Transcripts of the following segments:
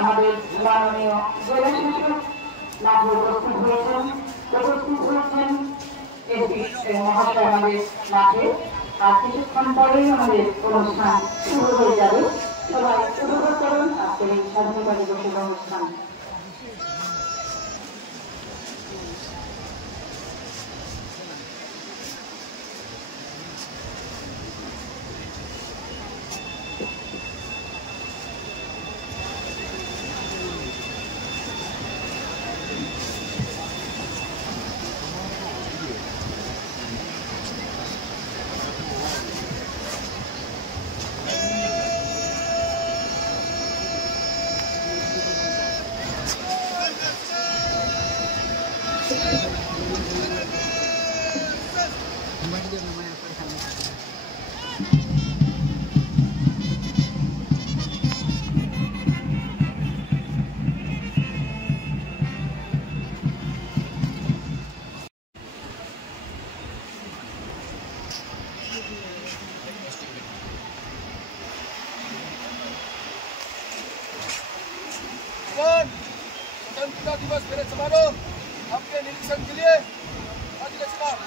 আমাদের মাননীয় জেলা শাসক মাঝে উপস্থিত হয়েছেন এসপি মহাশয় আমাদের মাঠে। আর কিছুক্ষণ পরেই আমাদের অনুষ্ঠান শুরু হয়ে যাবে। সবাই উপভোগ করুন আজকের এই স্বাধীনতা দিবসের অনুষ্ঠান। स्वतंत्रता दिवस परेड समारोह आपके निरीक्षण के लिए हाजिर सलाम।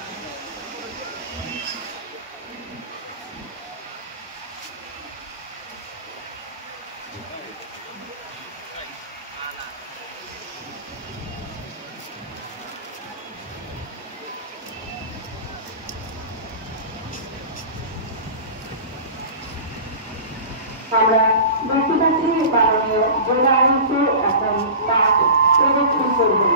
আমরা দেখতে পাচ্ছি মাননীয় জেলা আয়ুক্ত এখন মাঠ প্রদক্ষিণ করবেন।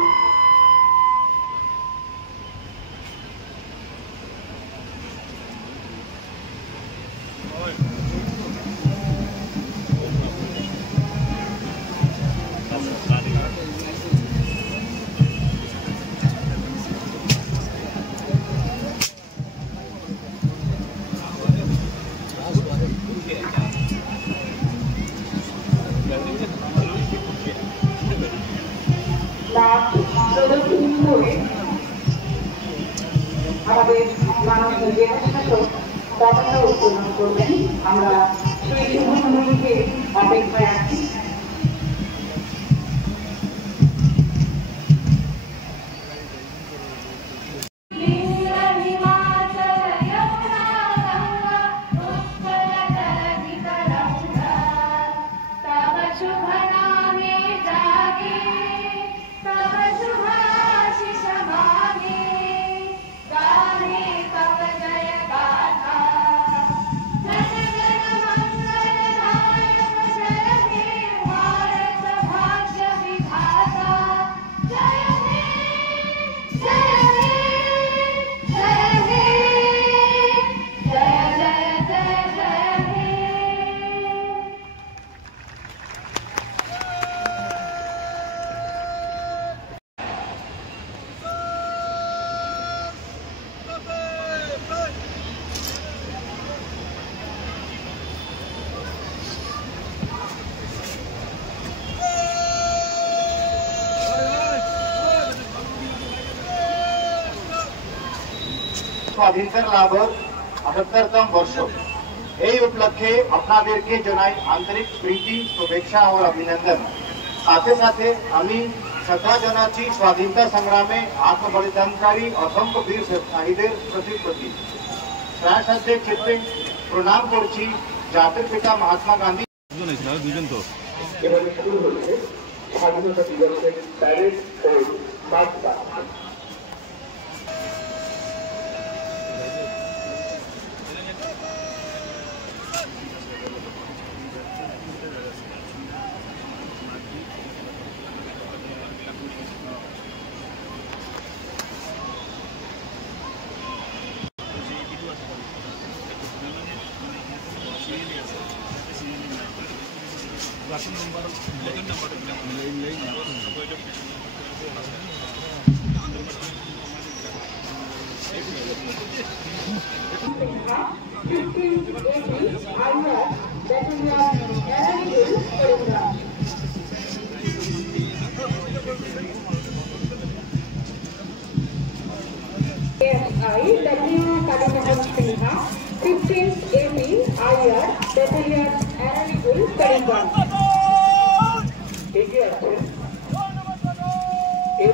আমাদের মাননীয় জেলা শাসক পতাকা উত্তোলন করবেন। আমরা সেই শুভ মুহূর্তে অপেক্ষায় আছি। স্বাধীনতার লাভের ৭৮তম বর্ষ এই উপলক্ষে আপনাদেরকে জানাই আন্তরিক প্রীতি শুভেচ্ছা ও অভিনন্দন। সাথে সাথে আমি শ্রদ্ধা জানাচ্ছি স্বাধীনতা সংগ্রামে আত্মবলিদানকারী অসংখ্য বীর শহীদের প্রতি শ্রদ্ধার চিত্তে প্রণাম করছি জাতির পিতা মহাত্মা গান্ধী। এবারে শুরু হচ্ছে স্বাধীনতা দিবসের প্যারেড ও march past. W. Kalimohan Sinha, 15th AP IR Battalion অ্যারাবিকুল করিমগঞ্জ। এগিয়ে আছেন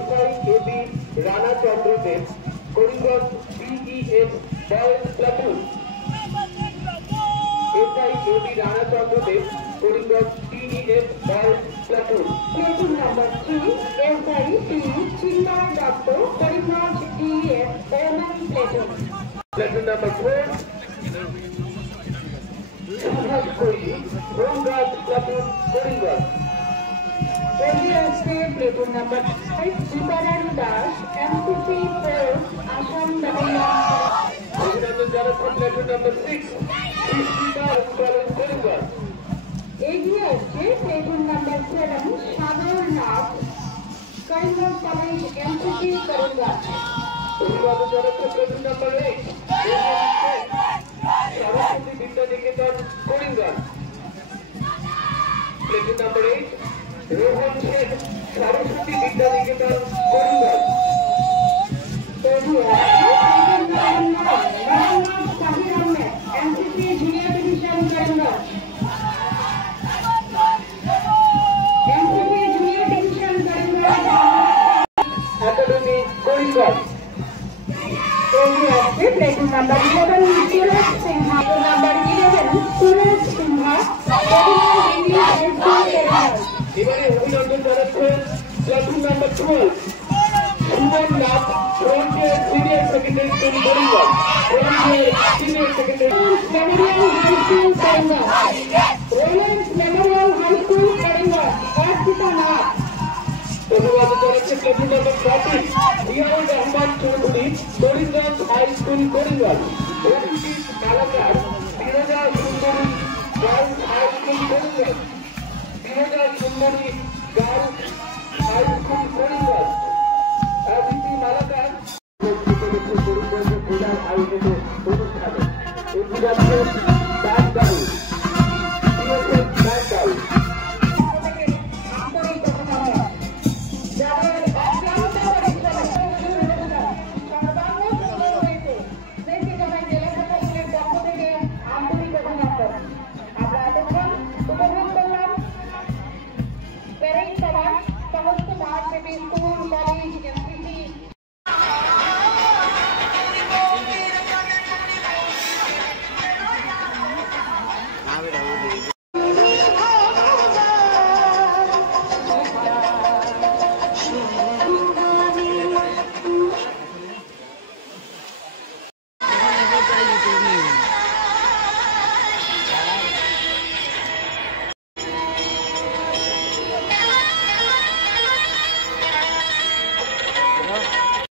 SIAB Rana Chandradev Karimganj BEF boys platoon. SIAB Rana Chandradev Karimganj BEF boys platoon. Platoon number 3 SIP Chinmoy Dutta Karimganj DEF women platoon. Platoon number 4 Subhash Koiri home guard platoon Karimganj. এগিয়ে আসছে platoon number 5 Diparayan Das MCC force Assam battalion. অভিনন্দন জানাচ্ছেন platoon number 6 কৃষ্ণিকার college Karimganj. এগিয়ে আসছে platoon number 7 Sagar Nath Karimganj college MCC Karimganj. অভিনন্দন জানাচ্ছেন platoon number 8 Saraswati Vidya Niketan Karimganj. Platoon number 8 Rohan Sheikh Saraswati Vidya Niketan Karimganj. এগিয়ে আসছে platoon number 9 Mohammad Sahir Ahmed MCC junior division Karimganj. MCC junior division Karimganj academy Karimganj. এগিয়ে আসছে platoon number 11 Suraj Sinha number 11 Suraj Sinha Karimganj English high school Karimganj. এবারে অভিনন্দন জানাচ্ছেন platoon number 12 Suman Nath frontier senior secondary school Karimganj. Frontier senior secondary memorial high school Karimganj. রোলেন্স memorial high school Karimganj Arpita Nath. অভিনন্দন জানাচ্ছে platoon number 14 Ziaur Rahman Chowdhury Karimganj high school Karimganj. Abhijit Malakar Biroja Sundari girls high school Karimganj. Biroja Sundari girls high school Karimganj. Abhijit Malakar করিমগঞ্জের প্রধান আয়োজিত অনুষ্ঠানে এগিয়ে যাচ্ছে ব্যাংকাল BSF ব্যাংকাল। আন্তরিক অভিনন্দন। যাদের অক্লান্ত পরিশ্রমে সর্বাঙ্গ সুন্দর হয়েছে দেশে জেলা প্রশাসনের পক্ষ থেকে আন্তরিক অভিনন্দন। আমরা এতক্ষণ উপভোগ করলাম প্যারেড সভা সমস্ত মাঠ স্কুল